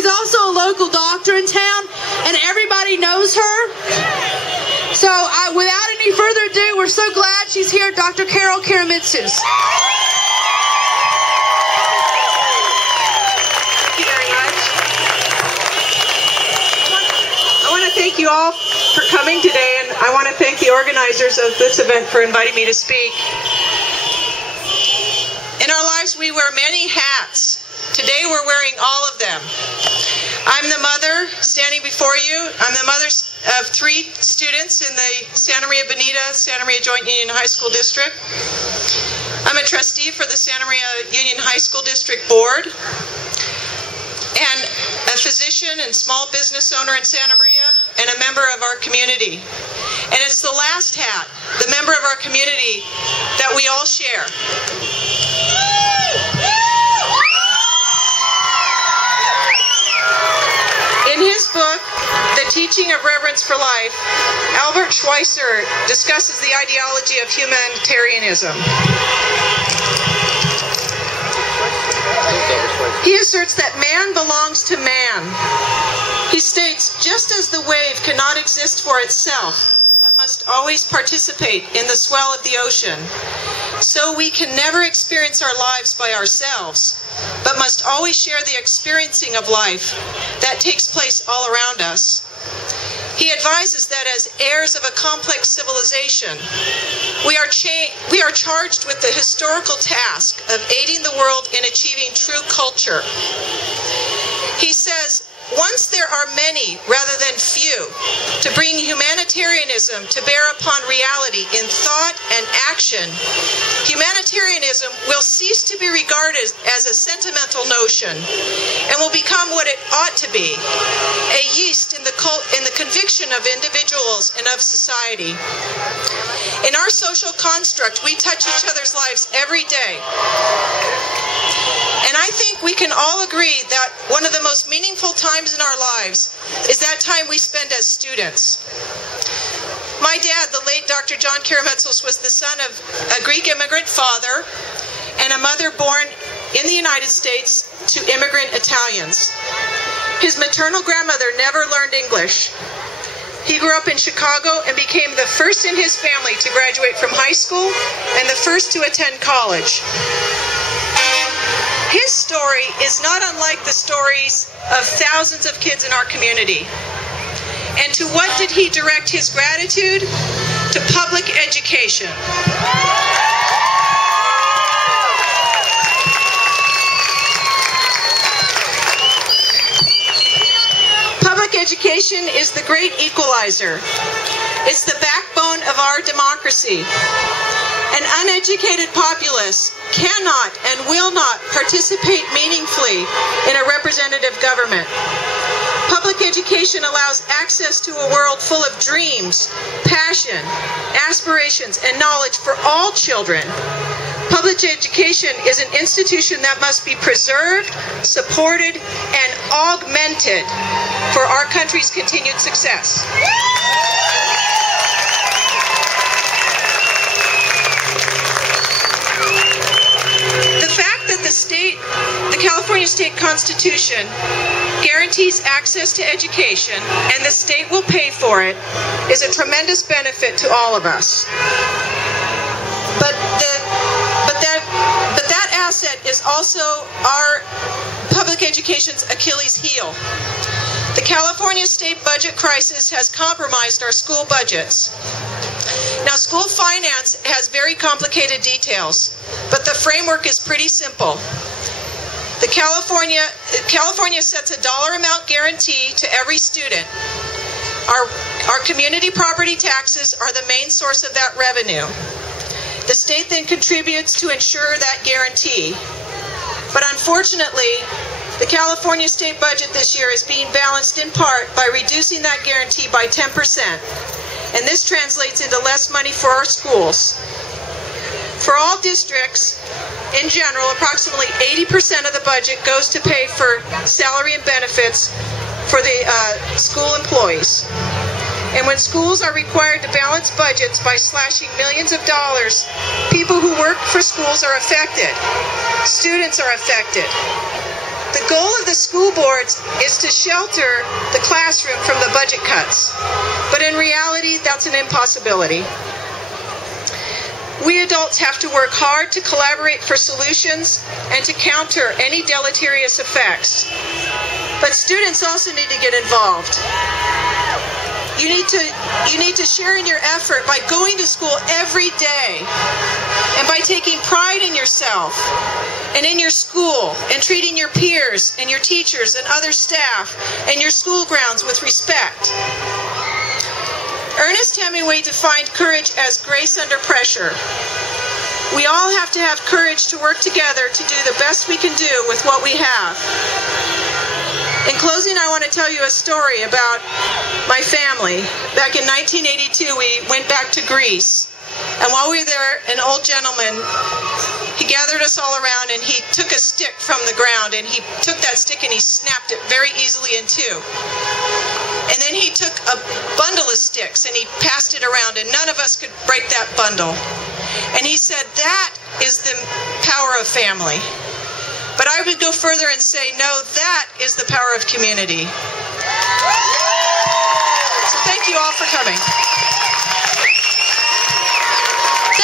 She's also a local doctor in town, and everybody knows her. So without any further ado, we're so glad she's here, Dr. Karamitsus. Thank you all for coming today, and I want to thank the organizers of this event for inviting me to speak. In our lives, we wear many hats. Today, we're wearing all of them. I'm the mother standing before you. I'm the mother of 3 students in the Santa Maria Bonita, Santa Maria Joint Union High School District. I'm a trustee for the Santa Maria Union High School District Board, and a physician and small business owner in Santa Maria, and a member of our community. And it's the last hat, the member of our community, that we all share. In his book, The Teaching of Reverence for Life, Albert Schweitzer discusses the ideology of humanitarianism. He asserts that man belongs to man. He states, just as the wave cannot exist for itself, but must always participate in the swell of the ocean, so we can never experience our lives by ourselves, but must always share the experiencing of life that takes place all around us. He advises that as heirs of a complex civilization, we are charged with the historical task of aiding the world in achieving true culture. He says, once there are many rather than few to bring humanitarianism to bear upon reality in thought and action, humanitarianism will cease to be regarded as a sentimental notion and will become what it ought to be, a yeast in the conviction of individuals and of society. In our social construct, we touch each other's lives every day. And I think we can all agree that one of the most meaningful times in our lives is that time we spend as students. My dad, the late Dr. John Karamitsos, was the son of a Greek immigrant father and a mother born in the United States to immigrant Italians. His maternal grandmother never learned English. He grew up in Chicago and became the first in his family to graduate from high school and the first to attend college. His story is not unlike the stories of thousands of kids in our community. And to what did he direct his gratitude? To public education. Public education is the great equalizer. It's the backbone of our democracy. An uneducated populace cannot and will not participate meaningfully in a representative government. Public education allows access to a world full of dreams, passion, aspirations, and knowledge for all children. Public education is an institution that must be preserved, supported, and augmented for our country's continued success. The California State Constitution guarantees access to education, and the state will pay for it, is a tremendous benefit to all of us. But that asset is also our public education's Achilles heel. The California state budget crisis has compromised our school budgets. Now, school finance has very complicated details, but the framework is pretty simple. California sets a dollar amount guarantee to every student. Our community property taxes are the main source of that revenue. The state then contributes to ensure that guarantee. But unfortunately, the California state budget this year is being balanced in part by reducing that guarantee by 10%. And this translates into less money for our schools. For all districts, in general, approximately 80% of the budget goes to pay for salary and benefits for the school employees. And when schools are required to balance budgets by slashing millions of dollars, people who work for schools are affected. Students are affected. The goal of the school boards is to shelter the classroom from the budget cuts. But in reality, that's an impossibility. We adults have to work hard to collaborate for solutions and to counter any deleterious effects. But students also need to get involved. You need to share in your effort by going to school every day and by taking pride in yourself and in your school and treating your peers and your teachers and other staff and your school grounds with respect. Ernest Hemingway defined courage as grace under pressure. We all have to have courage to work together to do the best we can do with what we have. In closing, I want to tell you a story about my family. Back in 1982, we went back to Greece. And while we were there, an old gentleman, he gathered us all around and he took a stick from the ground and he took that stick and he snapped it very easily in two. And then he took a bundle of sticks and he passed it around and none of us could break that bundle. And he said, that is the power of family. But I would go further and say, no, that is the power of community. So thank you all for coming.